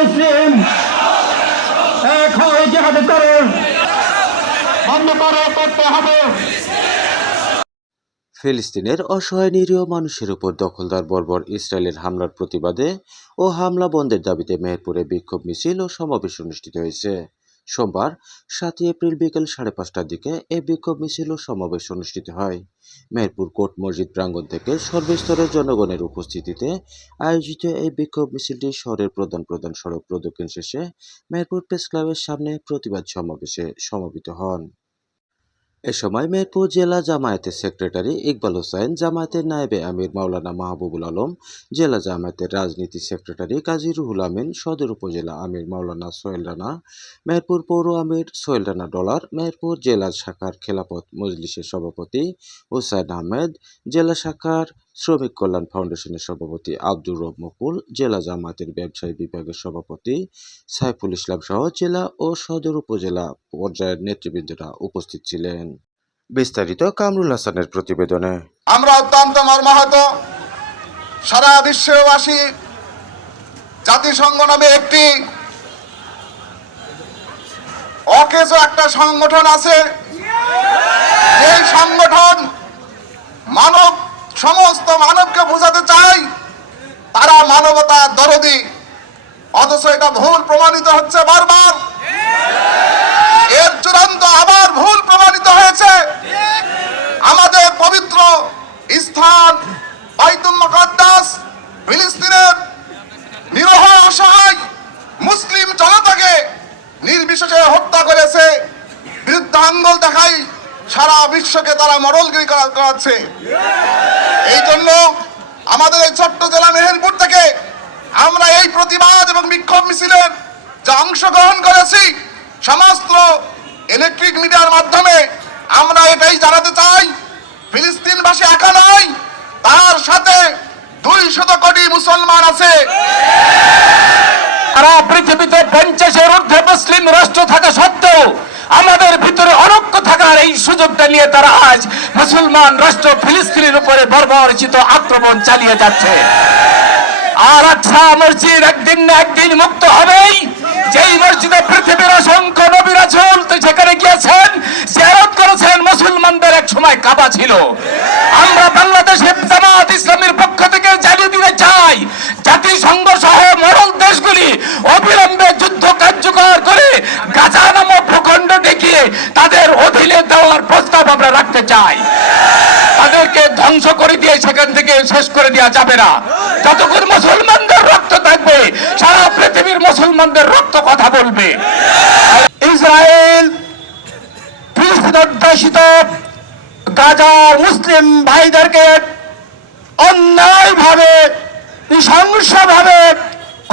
মুসলিম এক হয়ে করতে হবে। ফিলিস্তিনের অসহায় নিরীহ মানুষের উপর দখলদার বর্বর ইসরায়েলের হামলার প্রতিবাদে ও হামলা বন্ধের দাবিতে মেহেরপুরে বিক্ষোভ মিছিল ও সমাবেশ অনুষ্ঠিত হয়েছে। সোমবার, সাতই এপ্রিল বিকেল সাড়ে পাঁচটার দিকে এ বিক্ষোভ মিছিল ও সমাবেশ অনুষ্ঠিত হয়। মেহেরপুর কোর্ট মসজিদ প্রাঙ্গণ থেকে সর্বস্তরের জনগণের উপস্থিতিতে আয়োজিত এই বিক্ষোভ মিছিলটি শহরের প্রধান প্রধান সড়ক প্রদক্ষিণ শেষে মেহেরপুর প্রেস ক্লাবের সামনে প্রতিবাদ সমাবেশে সমবেত হন। এ সময় মেহেরপুর জেলা জামায়াতের সেক্রেটারি ইকবাল হোসেন, জামায়াতের নায়েবে আমির মাওলানা মাহবুবুল আলম, জেলা জামায়াতের রাজনীতি সেক্রেটারি কাজী রুহুল আমিন, সদর উপজেলা আমির মাওলানা সোহেল রানা, মেহেরপুর পৌর আমির সোহেল রানা ডলার, মেহেরপুর জেলা শাখার খেলাপথ মজলিসের সভাপতি হুসাইন আহমেদ, জেলা শাখার শ্রমিক কল্যাণ ফাউন্ডেশনের সভাপতি আব্দুর রব মুকুল, জেলা জামায়াতের ব্যবসায়ী বিভাগের সভাপতি সাইফুল ইসলাম সহ জেলা ও সদর উপজেলা পর্যায়ের নেতৃবৃন্দরা উপস্থিত ছিলেন। বিস্তারিত কামরুল হাসানের প্রতিবেদনে। আমরা অত্যন্ত মর্মাহত। সারা বিশ্ববাসী জাতিসংঘ নামে একটি অকেজো একটা সংগঠন আছে। এই সংগঠন মানব সমস্ত মানবকে বোঝাতে চাই, তারা মানবতা দরদি। অথচ এটা ভুল প্রমাণিত হচ্ছে বারবার। এর চূড়ান্ত আবার ভুল প্রমাণিত হয়েছে। আমাদের পবিত্র স্থান ফিলিস্তিনের নিরহ অসহায় মুসলিম জনতাকে নির্বিশেষে হত্যা করেছে। বৃদ্ধাঙ্গল দেখাই সারা বিশ্বকে তারা মডলগিরি করা- করাচ্ছে। এই জন্য আমাদের এই ছোট্ট জেলা মেহেরপুর থেকে আমরা এই প্রতিবাদ এবং বিক্ষোভ মিছিলের যে অংশগ্রহণ করেছি, সমস্ত ইলেকট্রিক মিডিয়ার মাধ্যমে আমরা এটাই জানাতে চাই, ফিলিস্তিনবাসী একা নয়, তার সাথে দুই শত কোটি মুসলমান আছে। সারা পৃথিবীতে পঞ্চাশের ঊর্ধ্বে মুসলিম রাষ্ট্র থাকা সত্ত্বেও অনক্য এই সুযোগটা নিয়ে তারা আজ মুসলমান রাষ্ট্র ফিলিস্তিনের উপরে বর্বরচিত আক্রমণ চালিয়ে যাচ্ছে। আর আচ্ছা মসজিদ একদিন না একদিন মুক্ত হবেই যেই মসজিদে পৃথিবীর অসংখ্য নবী রাসূল তো সেখানে গিয়েছেন জিয়ারত করেছেন মুসলমানদের এক সময় কাবা ছিল আমরা বাংলাদেশের জামাত ইসলামের পক্ষ থেকে জানিয়ে দিতে চাই জাতিসংঘ সহ মরল দেশগুলি অবিলম্বে যুদ্ধ কার্যকর করে গাজা নামক ভূখণ্ড দেখিয়ে তাদের অধীনে দেওয়ার প্রস্তাব আমরা রাখতে চাই তাদেরকে ধ্বংস করে দিয়ে সেখান থেকে শেষ করে দেওয়া যাবে না। যতক্ষণ মুসলমানদের রক্ত থাকবে, সারা পৃথিবীর মুসলমানদের রক্ত কথা বলবে। ইসরায়েল গাজা মুসলিম ভাইদেরকে অন্যায়ভাবে, নৃশংসভাবে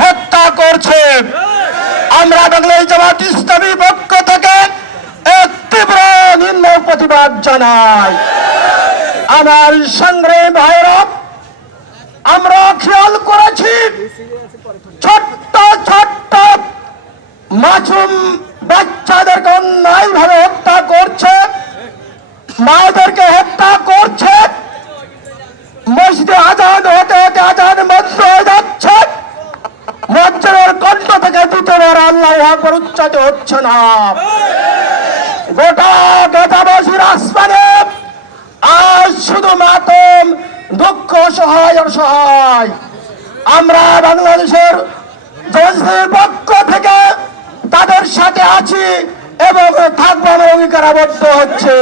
হত্যা করছে। আমরা বাংলাদেশ জামাত ইসলামী পক্ষ থেকে এক তীব্র নিম্ন প্রতিবাদ জানাই। আমার সংগ্রামী ভাইরা আমরা খেয়াল করেছি, ছোট্ট ছোট্ট মাসুম বাচ্চাদেরকে অন্যায় ভাবে হত্যা করছে, মায়েদেরকে হত্যা করছে, মসজিদে আজান হতে হতে আজান বন্ধ হয়ে যাচ্ছে কণ্ঠ থেকে দ্বিতীয়বার আল্লাহ আকবর হচ্ছে না। গোটা গোটাবাসীর আসমানে শুধু মাতম, দুঃখ সহায় অসহায়। আমরা বাংলাদেশের পক্ষ থেকে তাদের সাথে আছি এবং থাকব আমার অঙ্গীকার আবদ্ধ হচ্ছে।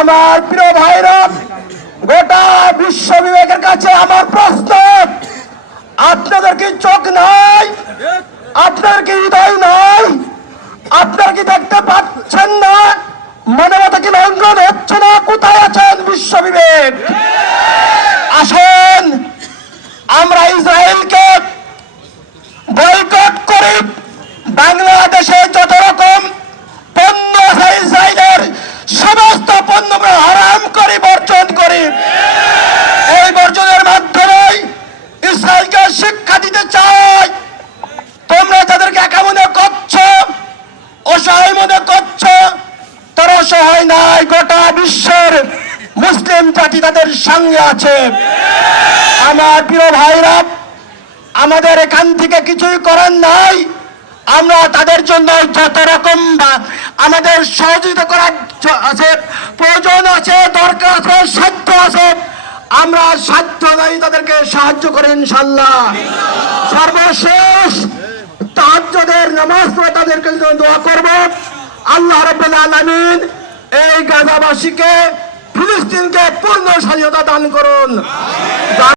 আমার প্রিয় ভাইরা, গোটা বিশ্ব বিবেকের কাছে আমার প্রশ্ন, আপনাদের কি চোখ নাই? আপনার কি হৃদয় নাই? আপনার কি দেখতে পাচ্ছেন না? মানবতা বিবেক আসেন আমরা ইসরায়েলকে বয়কট করি বাংলাদেশে যত রকম পণ্য আছে ইসরায়েলের সমস্ত পণ্য আমরা হারাম করি বর্জন করি এই বর্জনের মাধ্যমে ইসরায়েলকে শিক্ষা দিতে চাই তোমরা যাদেরকে একা মনে করছ অসহায় মনে করছ তারা অসহায় নাই গোটা বিশ্বের মুসলিম জাতি তাদের সঙ্গে আছে? আমার প্রিয় ভাইরা, আমাদের এখান থেকে কিছুই করার নাই। আমরা তাদের জন্য যত রকম বা আমাদের সহযোগিতা করার আছে, প্রয়োজন আছে, দরকার আছে, সাধ্য আছে, আমরা সাধ্য নাই তাদেরকে সাহায্য করেন ইনশাল্লাহ সর্বশেষ তাহাজ্জুদের নামাজ পড়ে তাদেরকে দোয়া করব। আল্লাহ আলামিন এই গাজাবাসীকে ফিলিস্তিনকে পূর্ণ স্বাধীনতা দান করুন।